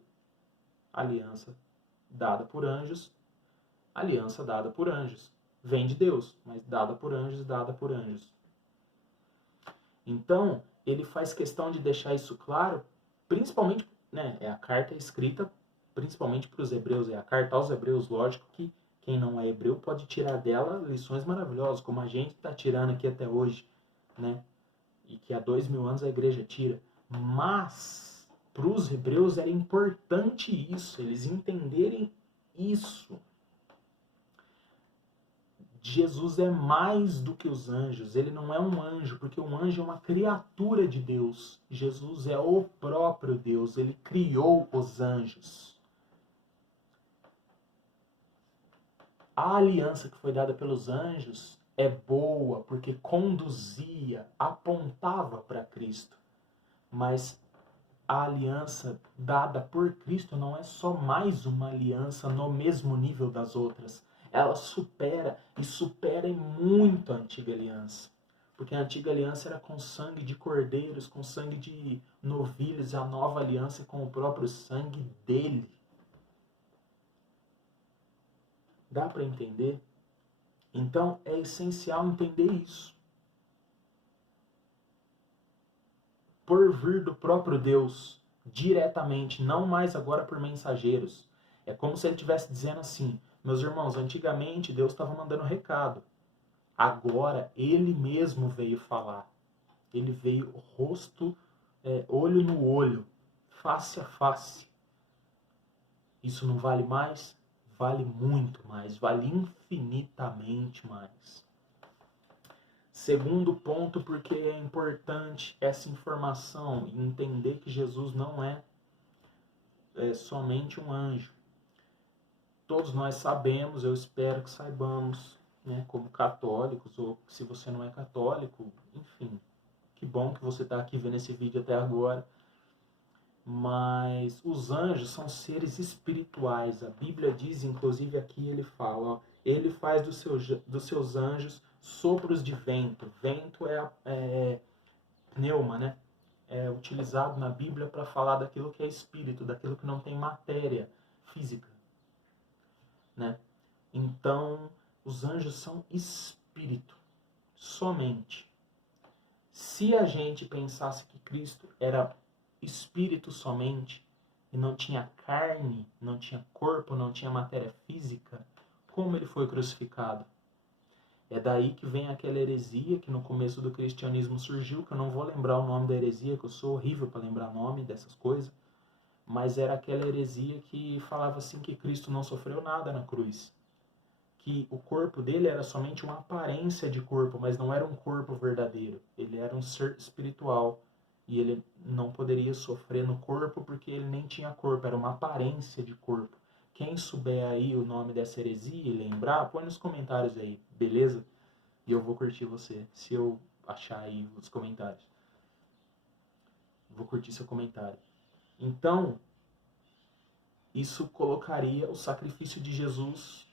Aliança dada por anjos, aliança dada por anjos. Vem de Deus, mas dada por anjos, dada por anjos. Então, ele faz questão de deixar isso claro, principalmente, né, a carta é escrita principalmente para os hebreus, é a carta aos hebreus, lógico que quem não é hebreu pode tirar dela lições maravilhosas, como a gente está tirando aqui até hoje, né? E que há 2000 anos a igreja tira. Mas, para os hebreus era importante isso, eles entenderem isso. Jesus é mais do que os anjos, ele não é um anjo, porque um anjo é uma criatura de Deus. Jesus é o próprio Deus, ele criou os anjos. A aliança que foi dada pelos anjos é boa, porque conduzia, apontava para Cristo. Mas a aliança dada por Cristo não é só mais uma aliança no mesmo nível das outras. Ela supera em muito a antiga aliança. Porque a antiga aliança era com sangue de cordeiros, com sangue de novilhos, e a nova aliança é com o próprio sangue dele. Dá para entender? Então é essencial entender isso. Por vir do próprio Deus, diretamente, não mais agora por mensageiros. É como se ele estivesse dizendo assim: meus irmãos, antigamente Deus estava mandando recado. Agora ele mesmo veio falar. Ele veio rosto, olho no olho, face a face. Isso não vale mais? Vale muito mais, vale infinitamente mais. Segundo ponto, porque é importante essa informação e entender que Jesus não é somente um anjo. Todos nós sabemos, eu espero que saibamos, né, como católicos, ou se você não é católico, enfim, que bom que você está aqui vendo esse vídeo até agora. Mas os anjos são seres espirituais. A Bíblia diz, inclusive aqui ele fala, ó, ele faz dos seus anjos sopros de vento. Vento é pneuma, né? É utilizado na Bíblia para falar daquilo que é espírito, daquilo que não tem matéria física, né? Então, os anjos são espírito, somente. Se a gente pensasse que Cristo era espírito somente, e não tinha carne, não tinha corpo, não tinha matéria física, como ele foi crucificado? É daí que vem aquela heresia que no começo do cristianismo surgiu, que eu não vou lembrar o nome da heresia, que eu sou horrível para lembrar nome dessas coisas, mas era aquela heresia que falava assim que Cristo não sofreu nada na cruz. Que o corpo dele era somente uma aparência de corpo, mas não era um corpo verdadeiro. Ele era um ser espiritual. E ele não poderia sofrer no corpo porque ele nem tinha corpo, era uma aparência de corpo. Quem souber aí o nome dessa heresia e lembrar, põe nos comentários aí, beleza? E eu vou curtir você, se eu achar aí os comentários. Vou curtir seu comentário. Então, isso colocaria o sacrifício de Jesus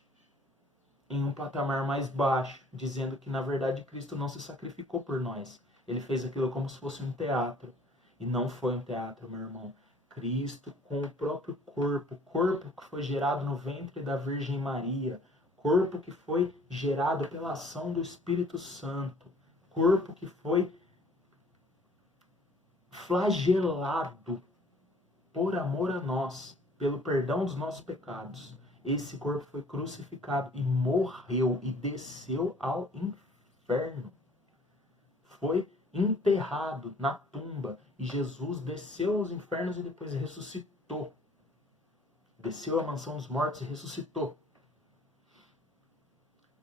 em um patamar mais baixo, dizendo que na verdade Cristo não se sacrificou por nós. Ele fez aquilo como se fosse um teatro. E não foi um teatro, meu irmão. Cristo com o próprio corpo que foi gerado no ventre da Virgem Maria, corpo que foi gerado pela ação do Espírito Santo, corpo que foi flagelado por amor a nós, pelo perdão dos nossos pecados. Esse corpo foi crucificado e morreu e desceu ao inferno. Foi enterrado na tumba e Jesus desceu aos infernos e depois ressuscitou. Desceu à mansão dos mortos e ressuscitou.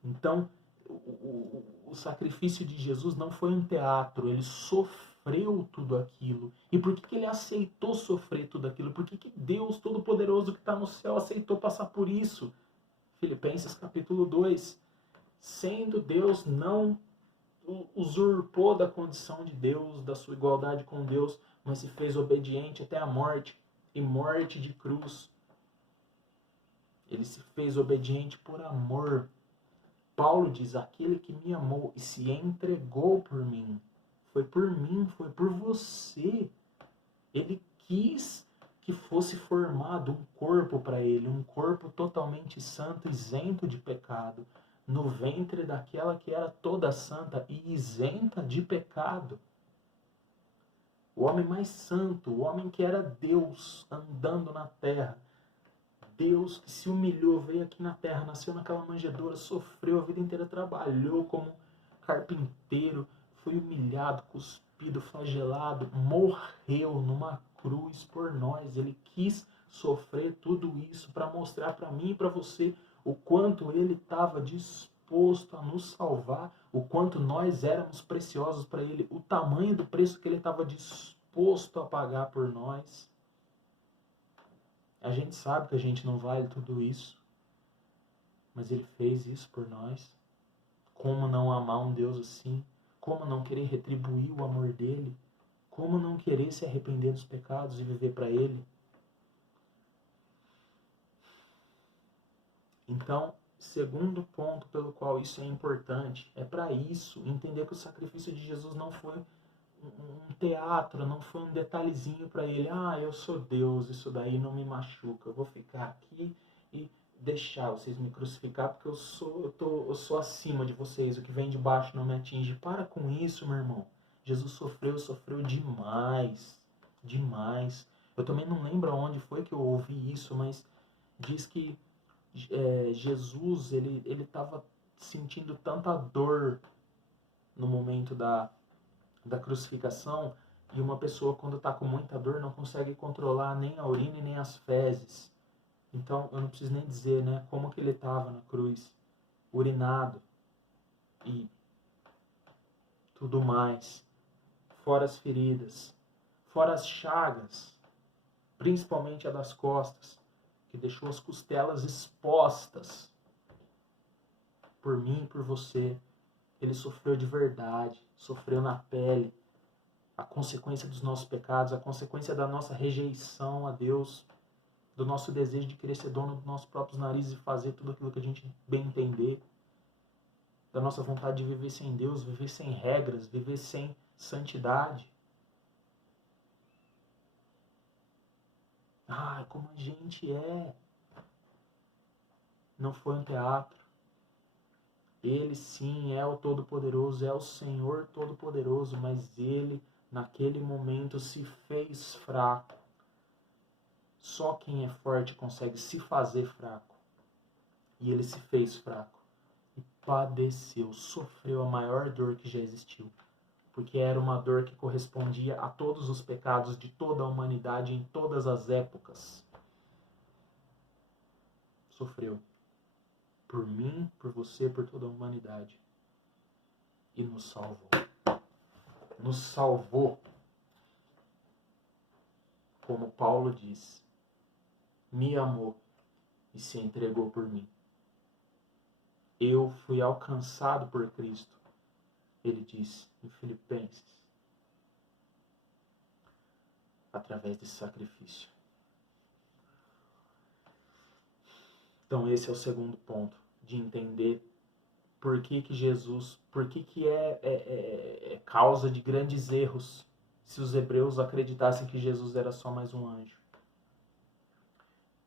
Então, o sacrifício de Jesus não foi um teatro, ele sofreu tudo aquilo. E por que ele aceitou sofrer tudo aquilo? Por que Deus Todo-Poderoso que está no céu aceitou passar por isso? Filipenses capítulo 2. Sendo Deus, não usurpou da condição de Deus, da sua igualdade com Deus, mas se fez obediente até a morte, e morte de cruz. Ele se fez obediente por amor. Paulo diz, aquele que me amou e se entregou por mim. Foi por mim, foi por você. Ele quis que fosse formado um corpo para ele, um corpo totalmente santo, isento de pecado, no ventre daquela que era toda santa e isenta de pecado. O homem mais santo, o homem que era Deus andando na terra. Deus que se humilhou, veio aqui na terra, nasceu naquela manjedoura, sofreu a vida inteira, trabalhou como carpinteiro, foi humilhado, cuspido, flagelado, morreu numa cruz por nós. Ele quis sofrer tudo isso para mostrar para mim e para você o quanto ele estava disposto a nos salvar, o quanto nós éramos preciosos para ele, o tamanho do preço que ele estava disposto a pagar por nós. A gente sabe que a gente não vale tudo isso, mas ele fez isso por nós. Como não amar um Deus assim? Como não querer retribuir o amor dele? Como não querer se arrepender dos pecados e viver para ele? Então, segundo ponto pelo qual isso é importante, é para isso, entender que o sacrifício de Jesus não foi um teatro, não foi um detalhezinho para ele. Ah, eu sou Deus, isso daí não me machuca. Eu vou ficar aqui e deixar vocês me crucificar porque eu sou acima de vocês. O que vem de baixo não me atinge. Para com isso, meu irmão. Jesus sofreu demais. Demais. Eu também não lembro onde foi que eu ouvi isso, mas diz que Jesus, ele estava sentindo tanta dor no momento da crucificação, e uma pessoa quando está com muita dor não consegue controlar nem a urina e nem as fezes. Então eu não preciso nem dizer, né, como que ele estava na cruz, urinado e tudo mais, fora as feridas, fora as chagas, principalmente a das costas, que deixou as costelas expostas por mim e por você. Ele sofreu de verdade, sofreu na pele, a consequência dos nossos pecados, a consequência da nossa rejeição a Deus, do nosso desejo de querer ser dono dos nossos próprios narizes e fazer tudo aquilo que a gente bem entender, da nossa vontade de viver sem Deus, viver sem regras, viver sem santidade. Ah, como a gente é. Não foi um teatro. Ele sim é o Todo-Poderoso, é o Senhor Todo-Poderoso, mas ele naquele momento se fez fraco. Só quem é forte consegue se fazer fraco. E ele se fez fraco. E padeceu, sofreu a maior dor que já existiu. porque era uma dor que correspondia a todos os pecados de toda a humanidade em todas as épocas. Sofreu por mim, por você, por toda a humanidade. E nos salvou. Nos salvou. Como Paulo diz, me amou e se entregou por mim. Eu fui alcançado por Cristo, ele diz em Filipenses, através desse sacrifício. Então esse é o segundo ponto, de entender por que Jesus, por que é causa de grandes erros se os hebreus acreditassem que Jesus era só mais um anjo.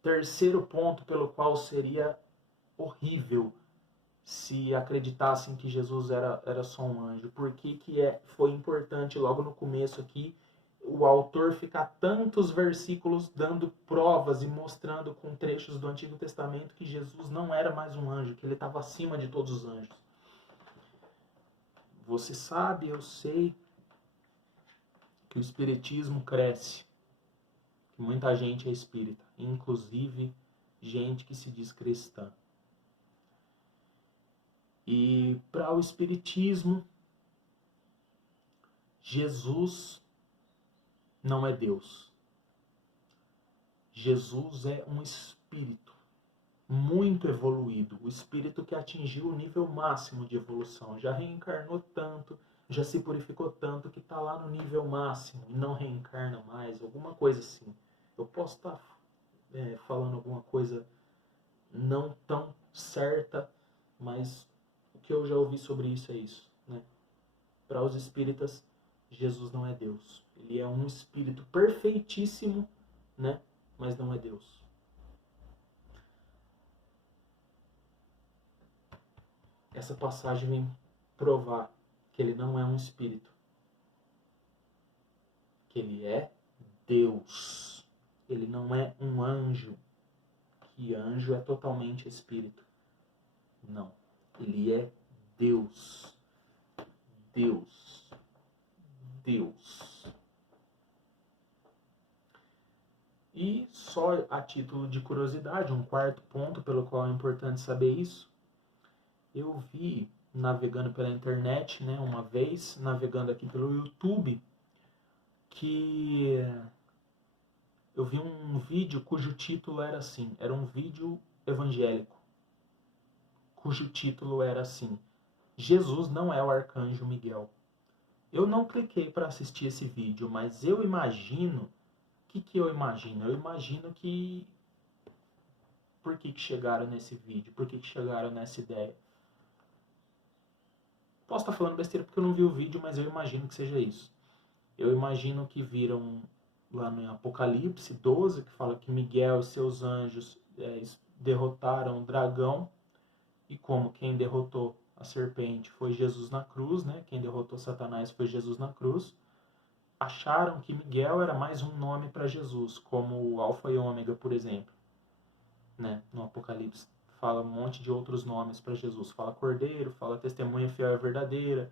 Terceiro ponto pelo qual seria horrível se acreditassem que Jesus era só um anjo. Por que foi importante logo no começo aqui o autor ficar tantos versículos dando provas e mostrando com trechos do Antigo Testamento que Jesus não era mais um anjo, que ele estava acima de todos os anjos. Você sabe, eu sei, que o espiritismo cresce, que muita gente é espírita, inclusive gente que se diz cristã. E para o espiritismo, Jesus não é Deus. Jesus é um espírito muito evoluído, o espírito que atingiu o nível máximo de evolução, já reencarnou tanto, já se purificou tanto que está lá no nível máximo e não reencarna mais, alguma coisa assim. Eu posso estar falando alguma coisa não tão certa, mas o que eu já ouvi sobre isso é isso, né? Para os espíritas, Jesus não é Deus. Ele é um espírito perfeitíssimo, né? Mas não é Deus. Essa passagem vem provar que ele não é um espírito, que ele é Deus. Ele não é um anjo, que anjo é totalmente espírito. Não, ele é Deus. Deus. Deus. E só a título de curiosidade, um quarto ponto pelo qual é importante saber isso, eu vi navegando pela internet, né, uma vez, navegando aqui pelo YouTube, que eu vi um vídeo cujo título era assim, era um vídeo evangélico, cujo título era assim, Jesus não é o arcanjo Miguel. Eu não cliquei para assistir esse vídeo, mas eu imagino, o que eu imagino? Eu imagino que, por que chegaram nesse vídeo, por que chegaram nessa ideia? Posso estar falando besteira porque eu não vi o vídeo, mas eu imagino que seja isso. Eu imagino que viram lá no Apocalipse 12, que fala que Miguel e seus anjos derrotaram o dragão, e como quem derrotou a serpente foi Jesus na cruz, né? Quem derrotou Satanás foi Jesus na cruz. Acharam que Miguel era mais um nome para Jesus, como o Alfa e Ômega, por exemplo, né? No Apocalipse fala um monte de outros nomes para Jesus. Fala Cordeiro, fala Testemunha Fiel e Verdadeira,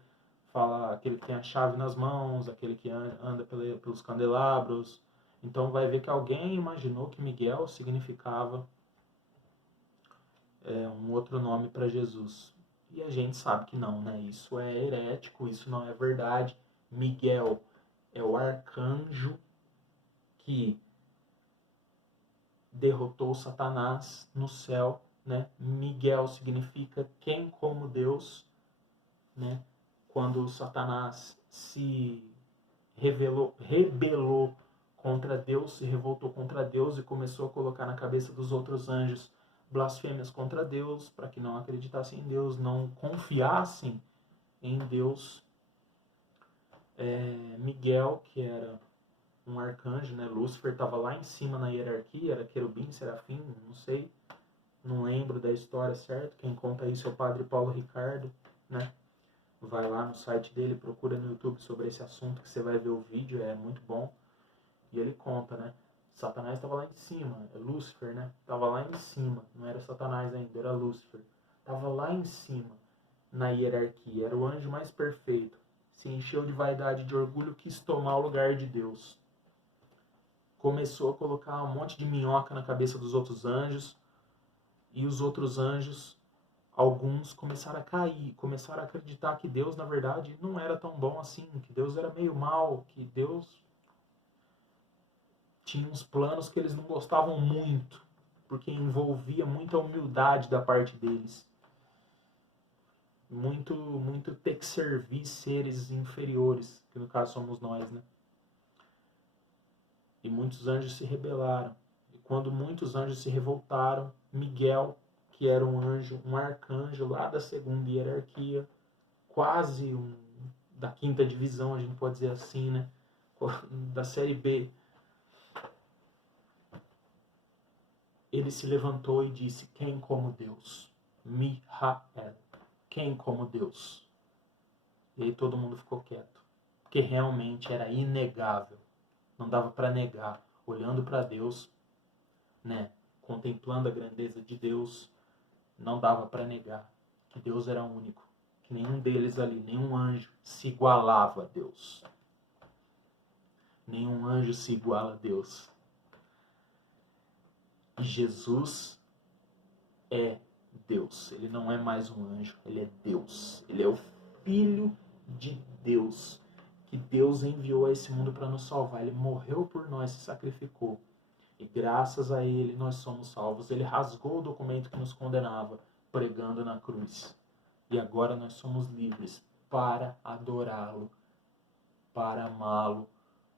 fala aquele que tem a chave nas mãos, aquele que anda pelos candelabros. Então vai ver que alguém imaginou que Miguel significava um outro nome para Jesus. E a gente sabe que não, né? Isso é herético, isso não é verdade. Miguel é o arcanjo que derrotou Satanás no céu, né? Miguel significa quem como Deus, né? Quando Satanás se rebelou contra Deus, se revoltou contra Deus e começou a colocar na cabeça dos outros anjos blasfêmias contra Deus, para que não acreditassem em Deus, não confiassem em Deus. Miguel, que era um arcanjo, né? Lúcifer estava lá em cima na hierarquia, era querubim, serafim, não sei, não lembro da história certa. Quem conta isso é o padre Paulo Ricardo, né? Vai lá no site dele, procura no YouTube sobre esse assunto que você vai ver o vídeo, é muito bom. E ele conta, né? Satanás estava lá em cima, Lúcifer, né? Estava lá em cima, não era Satanás ainda, era Lúcifer. Estava lá em cima, na hierarquia, era o anjo mais perfeito. se encheu de vaidade e de orgulho, quis tomar o lugar de Deus. Começou a colocar um monte de minhoca na cabeça dos outros anjos, e os outros anjos, alguns começaram a cair, começaram a acreditar que Deus, na verdade, não era tão bom assim, que Deus era meio mal, que Deus tinha uns planos que eles não gostavam muito, porque envolvia muita humildade da parte deles. Muito ter que servir seres inferiores, que no caso somos nós, né? E muitos anjos se rebelaram. E quando muitos anjos se revoltaram, Miguel, que era um anjo, um arcanjo lá da segunda hierarquia, quase da quinta divisão, a gente pode dizer assim, né? Da série B, ele se levantou e disse: quem como Deus? Mihael. Quem como Deus? E aí todo mundo ficou quieto, porque realmente era inegável, não dava para negar, olhando para Deus, né, contemplando a grandeza de Deus, não dava para negar que Deus era único, que nenhum deles ali, nenhum anjo se igualava a Deus. Nenhum anjo se iguala a Deus. E Jesus é Deus. Ele não é mais um anjo, ele é Deus. Ele é o Filho de Deus, que Deus enviou a esse mundo para nos salvar. Ele morreu por nós, se sacrificou. E graças a ele nós somos salvos. Ele rasgou o documento que nos condenava, pregando na cruz. E agora nós somos livres para adorá-lo, para amá-lo,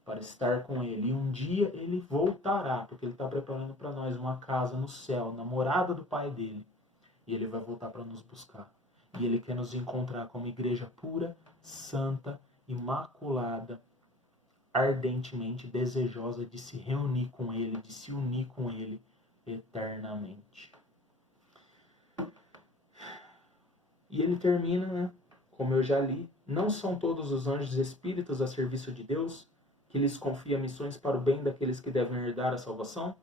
para estar com ele. E um dia ele voltará, porque ele está preparando para nós uma casa no céu, na morada do Pai dele. E ele vai voltar para nos buscar. E ele quer nos encontrar como igreja pura, santa, imaculada, ardentemente desejosa de se reunir com ele, de se unir com ele eternamente. E ele termina, né, como eu já li: não são todos os anjos espíritos a serviço de Deus, que lhes confia missões para o bem daqueles que devem herdar a salvação?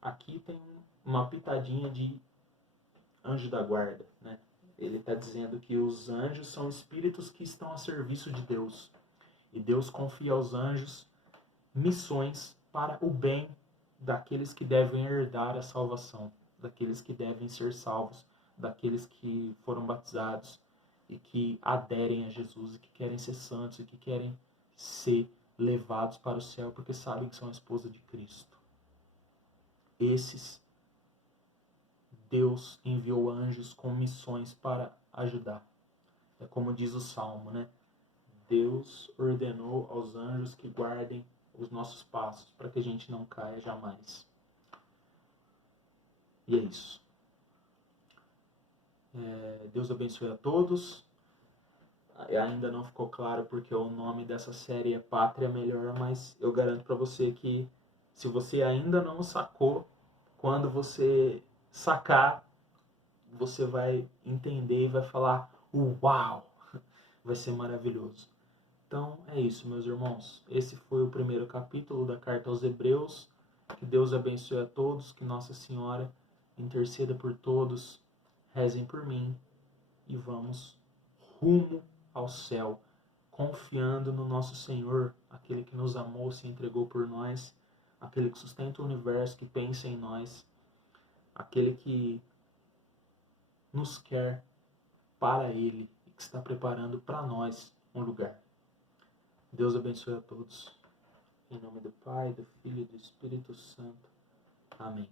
Aqui tem uma pitadinha de anjo da guarda, né? Ele está dizendo que os anjos são espíritos que estão a serviço de Deus. E Deus confia aos anjos missões para o bem daqueles que devem herdar a salvação, daqueles que devem ser salvos, daqueles que foram batizados e que aderem a Jesus e que querem ser santos e que querem ser levados para o céu porque sabem que são a esposa de Cristo. Esses Deus enviou anjos com missões para ajudar. É como diz o Salmo, né? Deus ordenou aos anjos que guardem os nossos passos para que a gente não caia jamais. E é isso. Deus abençoe a todos. Ainda não ficou claro porque o nome dessa série é Pátria Melhor, mas eu garanto para você que se você ainda não sacou, quando você sacar, você vai entender e vai falar: uau! Vai ser maravilhoso. Então é isso, meus irmãos. Esse foi o primeiro capítulo da Carta aos Hebreus. Que Deus abençoe a todos, que Nossa Senhora interceda por todos, rezem por mim e vamos rumo ao céu, confiando no nosso Senhor, aquele que nos amou, se entregou por nós, aquele que sustenta o universo, que pensa em nós, aquele que nos quer para Ele e que está preparando para nós um lugar. Deus abençoe a todos. Em nome do Pai, do Filho e do Espírito Santo. Amém.